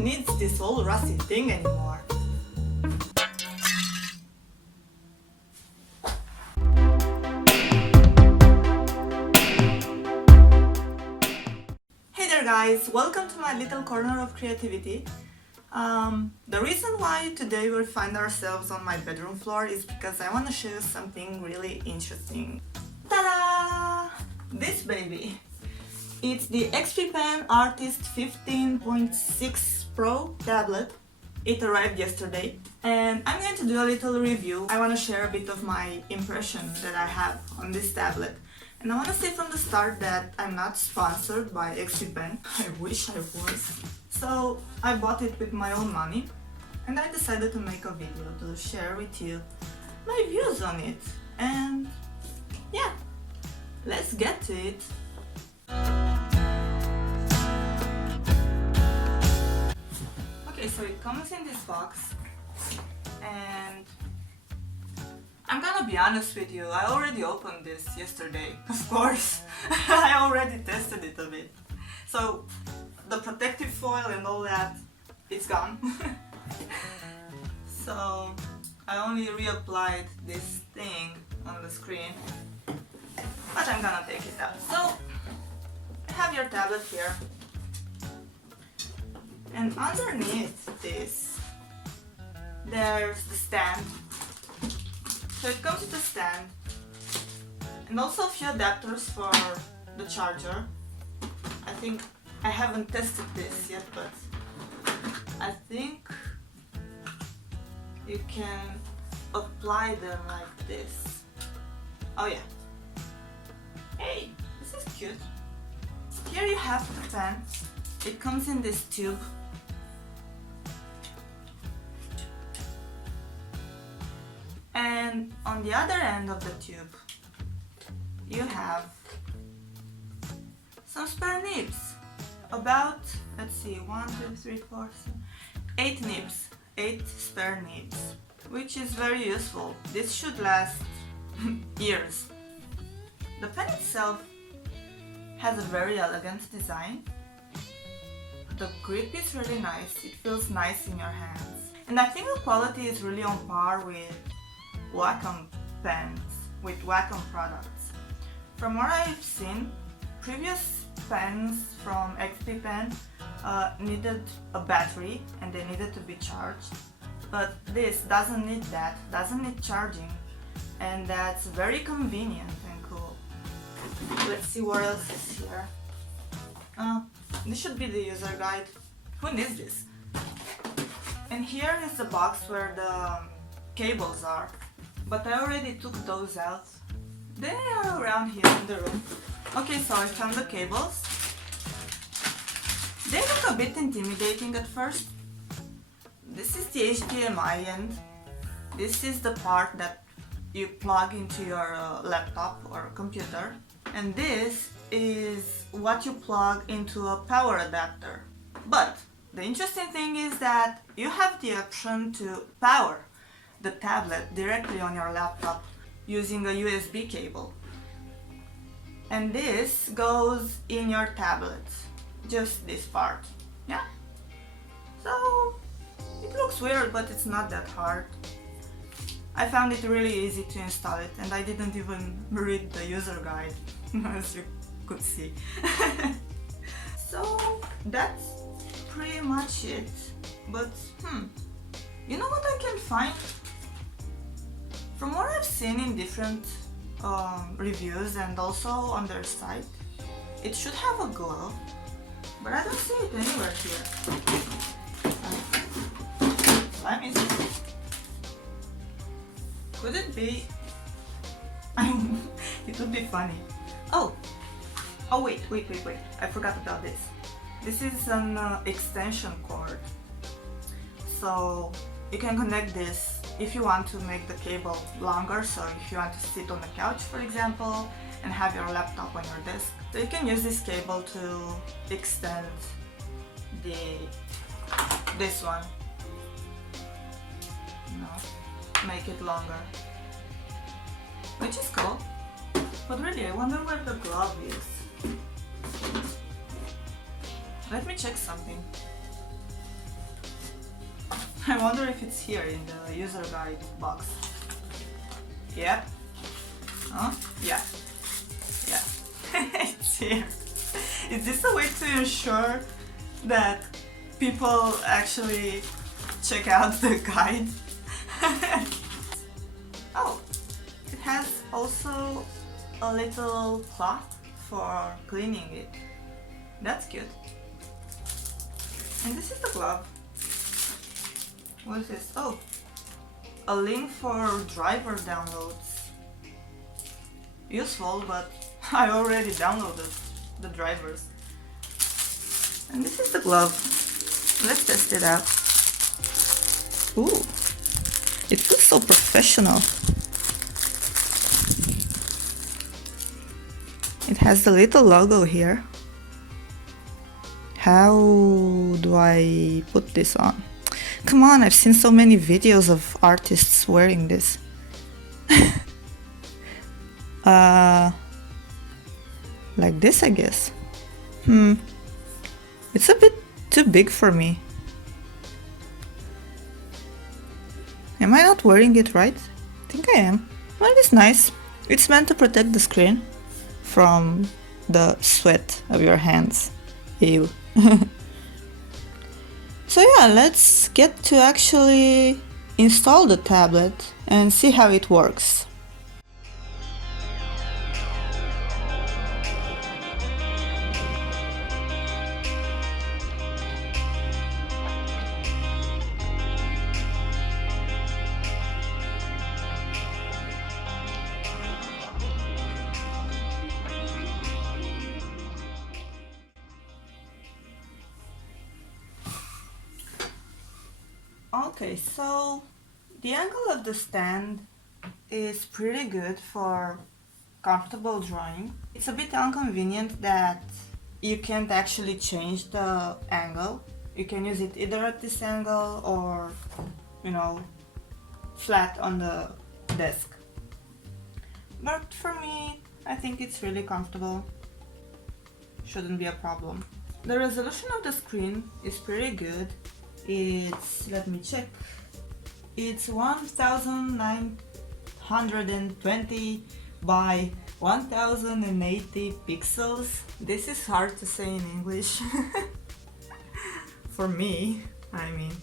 needs this whole rusty thing anymore? Hey there guys, welcome to my little corner of creativity. The reason why today we find ourselves on my bedroom floor is because I want to show you something really interesting. Ta-da! This baby! It's the StylusPen Artist 15.6 Pro tablet. It arrived yesterday and I'm going to do a little review. I want to share a bit of my impression that I have on this tablet. And I want to say from the start that I'm not sponsored by StylusPen. I wish I was. So I bought it with my own money and I decided to make a video to share with you my views on it. And yeah, let's get to it. Okay, so it comes in this box and I'm gonna be honest with you, I already opened this yesterday, of course. I already tested it a bit. So the protective foil and all that, it's gone. So I only reapplied this thing on the screen, but I'm gonna take it out. So I have your tablet here, and underneath this there's the stand. So it comes with a stand and also a few adapters for the charger. I think I haven't tested this yet, but I think you can apply them like this. Oh yeah. Hey, this is cute. Here you have the pen. It comes in this tube. And on the other end of the tube, you have some spare nibs. About, let's see, 1, 2, 3, 4, 8 nibs. 8 spare nibs, which is very useful. This should last years. The pen itself has a very elegant design. The grip is really nice. It feels nice in your hands. And I think the quality is really on par with Wacom pens, with Wacom products. From what I've seen, previous pens from StylusPen needed a battery and they needed to be charged, but this doesn't need that, doesn't need charging, and that's very convenient and cool. Let's see what else is here. This should be the user guide. Who needs this? And here is the box where the cables are, but I already took those out. They are around here in the room. Okay, so I found the cables. They look a bit intimidating at first. This is the HDMI end. This is the part that you plug into your laptop or computer. And this is what you plug into a power adapter. But the interesting thing is that you have the option to power the tablet directly on your laptop using a USB cable. And this goes in your tablet, just this part, yeah? So it looks weird, but it's not that hard. I found it really easy to install it, and I didn't even read the user guide, as you could see. So that's pretty much it. But you know what I can find? From what I've seen in different reviews and also on their site, it should have a glove, but I don't see it anywhere here. Let me see. Could it be? It would be funny. Oh wait, I forgot about this. This is an extension cord, so you can connect this if you want to make the cable longer. So if you want to sit on the couch, for example, and have your laptop on your desk, so you can use this cable to extend this one, make it longer, which is cool. But really, I wonder where the glove is. Let me check something. I wonder if it's here in the user guide box. Yep. Huh? Yeah. Yeah. It's here. Is this a way to ensure that people actually check out the guide? Oh, it has also a little cloth for cleaning it. That's cute. And this is the glove. What is this? Oh, a link for driver downloads. Useful, but I already downloaded the drivers. And this is the glove. Let's test it out. Ooh, it feels so professional. It has the little logo here. How do I put this on? Come on, I've seen so many videos of artists wearing this. Like this, I guess. It's a bit too big for me. Am I not wearing it right? I think I am. Well, it's nice. It's meant to protect the screen from the sweat of your hands. Ew. So yeah, let's get to actually install the tablet and see how it works. Okay, so the angle of the stand is pretty good for comfortable drawing. It's a bit inconvenient that you can't actually change the angle. You can use it either at this angle or, you know, flat on the desk. But for me, I think it's really comfortable. Shouldn't be a problem. The resolution of the screen is pretty good. It's, let me check, it's 1920 by 1080 pixels. This is hard to say in English. For me, I mean.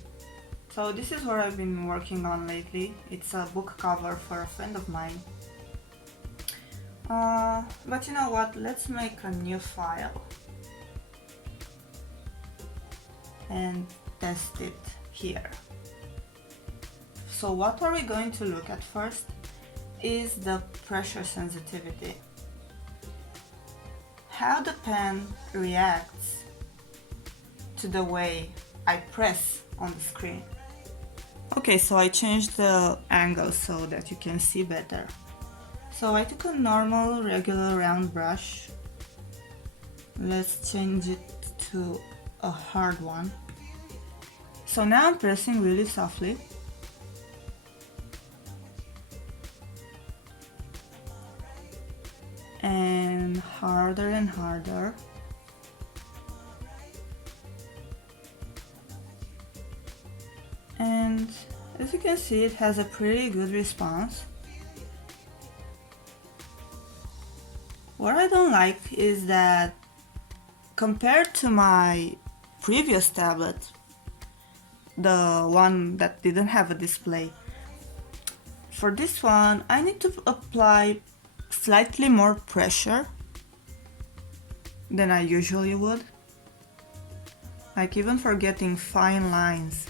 So this is what I've been working on lately. It's a book cover for a friend of mine. But you know what, let's make a new file and test it here. So what are we going to look at first is the pressure sensitivity. How the pen reacts to the way I press on the screen. Okay, so I changed the angle so that you can see better. So I took a normal, regular round brush. Let's change it to a hard one. So now I'm pressing really softly. And harder and harder. And as you can see, it has a pretty good response. What I don't like is that compared to my previous tablet, the one that didn't have a display, for this one I need to apply slightly more pressure than I usually would. Like even for getting fine lines,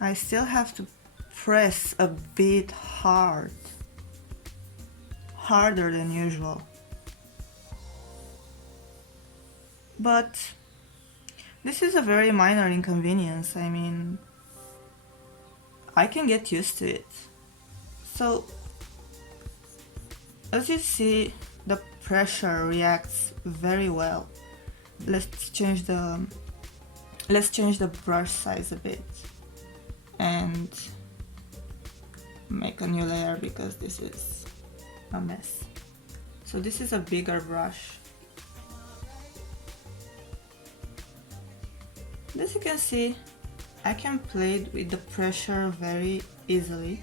I still have to press a bit harder than usual. But this is a very minor inconvenience. I mean, I can get used to it. So, as you see, the pressure reacts very well. Let's change the brush size a bit and make a new layer because this is a mess. So this is a bigger brush. As you can see, I can play with the pressure very easily.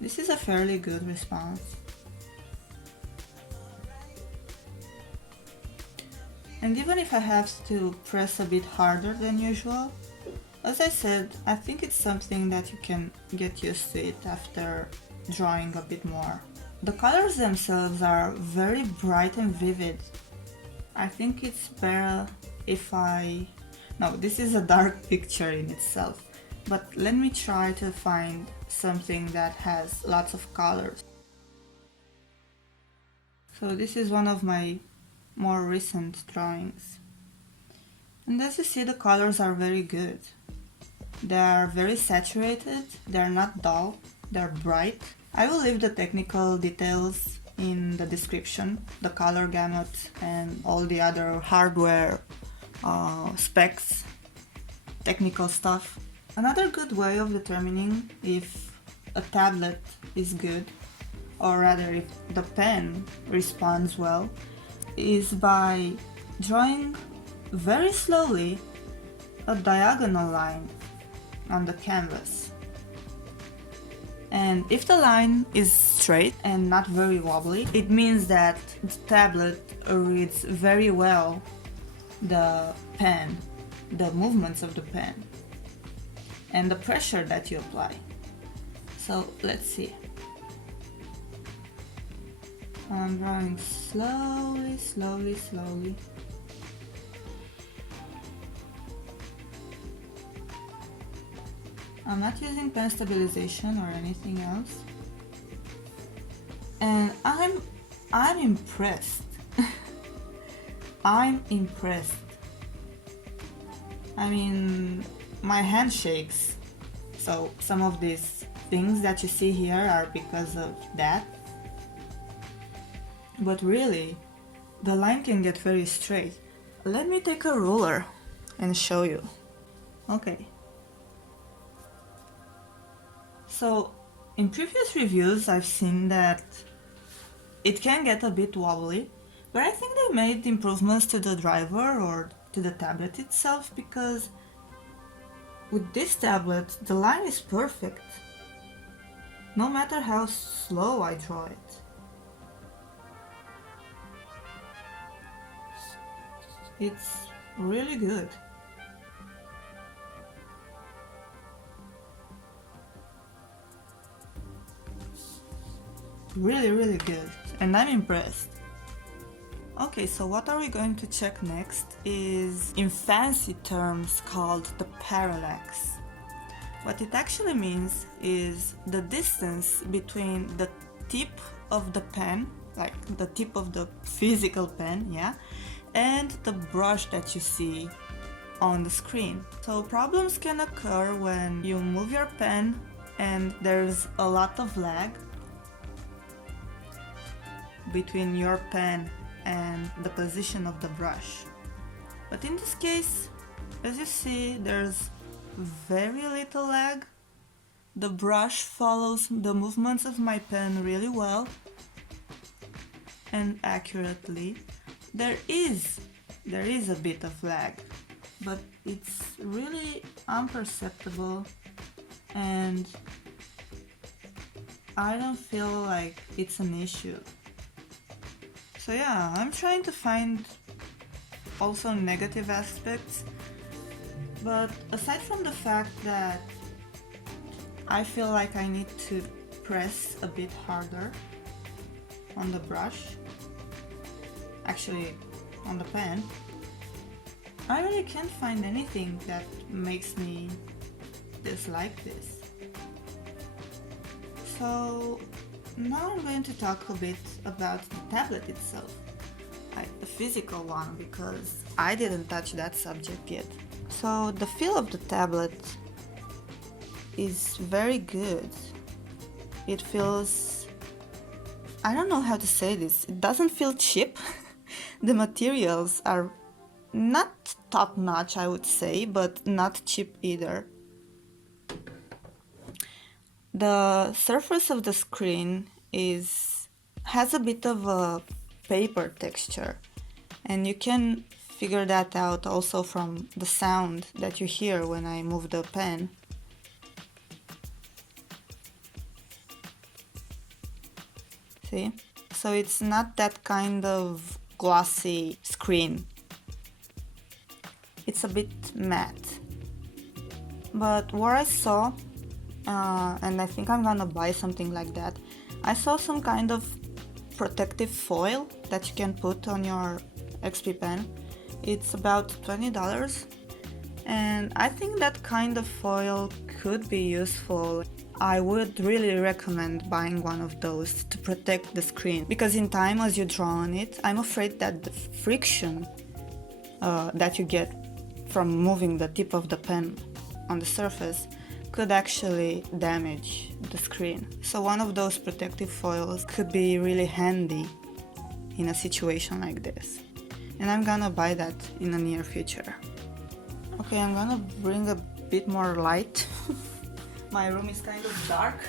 This is a fairly good response. And even if I have to press a bit harder than usual, as I said, I think it's something that you can get used to it after drawing a bit more. The colors themselves are very bright and vivid. I think it's better if no, this is a dark picture in itself, but let me try to find something that has lots of colors. So this is one of my more recent drawings. And as you see, the colors are very good. They are very saturated, they're not dull, they're bright. I will leave the technical details in the description, the color gamut and all the other hardware specs, technical stuff. Another good way of determining if a tablet is good, or rather if the pen responds well, is by drawing very slowly a diagonal line on the canvas. And if the line is straight and not very wobbly, it means that the tablet reads very well the pen, the movements of the pen, and the pressure that you apply. So let's see. I'm drawing slowly, slowly, slowly. I'm not using pen stabilization or anything else. And I'm impressed. I'm impressed. I mean, my hand shakes. So some of these things that you see here are because of that. But really, the line can get very straight. Let me take a ruler and show you. Okay. So, in previous reviews I've seen that it can get a bit wobbly, but I think they made improvements to the driver or to the tablet itself, because with this tablet the line is perfect, no matter how slow I draw it. It's really good. Really, really good, and I'm impressed. Okay, so what are we going to check next is, in fancy terms, called the parallax. What it actually means is the distance between the tip of the pen, like the tip of the physical pen, yeah, and the brush that you see on the screen. So problems can occur when you move your pen and there's a lot of lag between your pen and the position of the brush. But in this case, as you see, there's very little lag. The brush follows the movements of my pen really well and accurately. There is a bit of lag, but it's really imperceptible, and I don't feel like it's an issue. So yeah, I'm trying to find also negative aspects, but aside from the fact that I feel like I need to press a bit harder on the brush, actually on the pen, I really can't find anything that makes me dislike this. So now I'm going to talk a bit about the tablet itself, like the physical one, because I didn't touch that subject yet. So the feel of the tablet is very good. It feels, I don't know how to say this, it doesn't feel cheap. The materials are not top-notch, I would say, but not cheap either. The surface of the screen has a bit of a paper texture, and you can figure that out also from the sound that you hear when I move the pen. See? So it's not that kind of glossy screen. It's a bit matte. But what I saw, and I think I'm gonna buy something like that, I saw some kind of protective foil that you can put on your XP pen. It's about $20, and I think that kind of foil could be useful. I would really recommend buying one of those to protect the screen, because in time as you draw on it, I'm afraid that the friction that you get from moving the tip of the pen on the surface could actually damage the screen. So one of those protective foils could be really handy in a situation like this. And I'm gonna buy that in the near future. Okay, I'm gonna bring a bit more light. My room is kind of dark,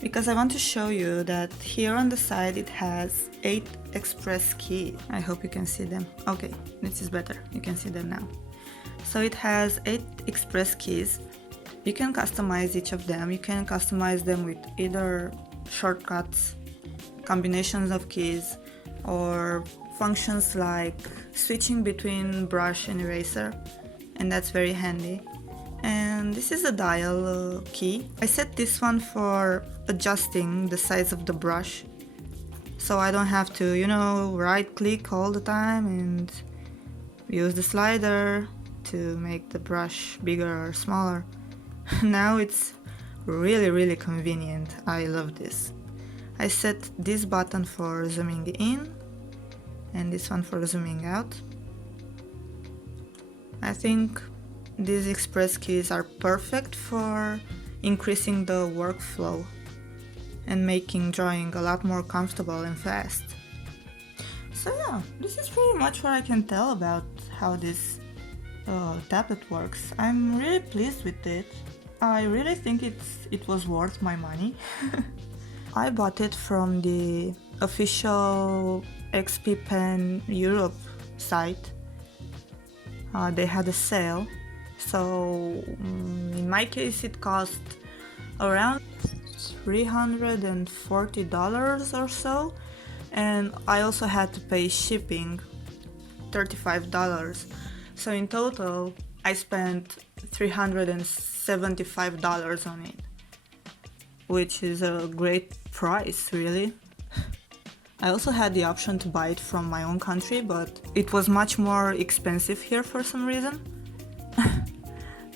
because I want to show you that here on the side it has 8 express keys. I hope you can see them. Okay, this is better. You can see them now. So it has 8 express keys. You can customize each of them. You can customize them with either shortcuts, combinations of keys, or functions like switching between brush and eraser, and that's very handy. And this is a dial key. I set this one for adjusting the size of the brush, so I don't have to, you know, right click all the time and use the slider to make the brush bigger or smaller. Now it's really convenient. I love this. I set this button for zooming in and this one for zooming out. I think these express keys are perfect for increasing the workflow and making drawing a lot more comfortable and fast. So yeah, this is pretty much what I can tell about how this tablet works. I'm really pleased with it. I really think it was worth my money. I bought it from the official XP Pen Europe site. They had a sale, so in my case it cost around $340 or so, and I also had to pay shipping, $35. So in total I spent $375 on it, which is a great price, really. I also had the option to buy it from my own country, but it was much more expensive here for some reason.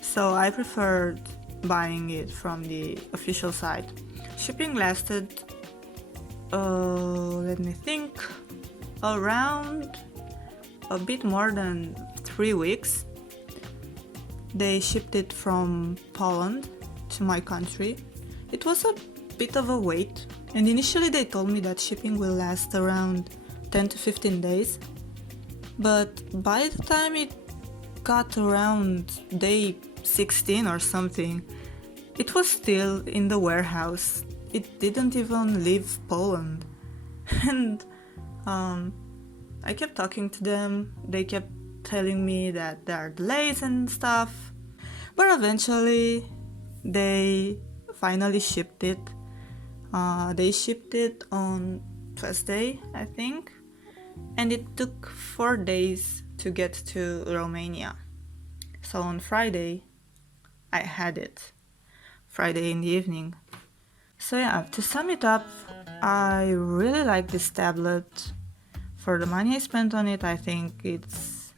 So I preferred buying it from the official site. Shipping lasted, let me think, around a bit more than 3 weeks. They shipped it from Poland to my country. It was a bit of a wait, and initially they told me that shipping will last around 10 to 15 days, but by the time it got around day 16 or something, it was still in the warehouse. It didn't even leave Poland. And I kept talking to them. They kept telling me that there are delays and stuff, but eventually they finally shipped it. They shipped it on Thursday, I think, and it took 4 days to get to Romania. So on Friday I had it, Friday in the evening. So yeah, to sum it up, I really like this tablet. For the money I spent on it, I think it's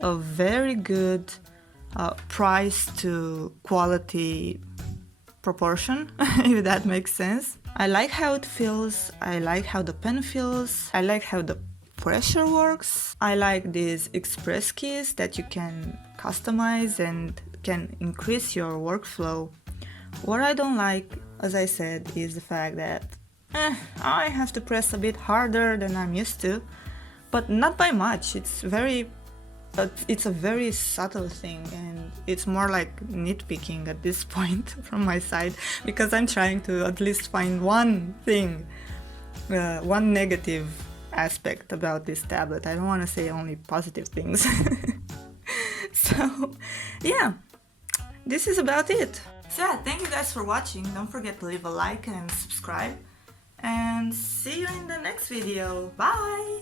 a very good price to quality proportion, if that makes sense. I like how it feels, I like how the pen feels, I like how the pressure works. I like these express keys that you can customize and can increase your workflow. What I don't like, as I said, is the fact that I have to press a bit harder than I'm used to, but not by much. It's a very subtle thing, and it's more like nitpicking at this point from my side, because I'm trying to at least find one thing, one negative aspect about this tablet. I don't want to say only positive things. So yeah, this is about it. So yeah, thank you guys for watching. Don't forget to leave a like and subscribe. And see you in the next video. Bye!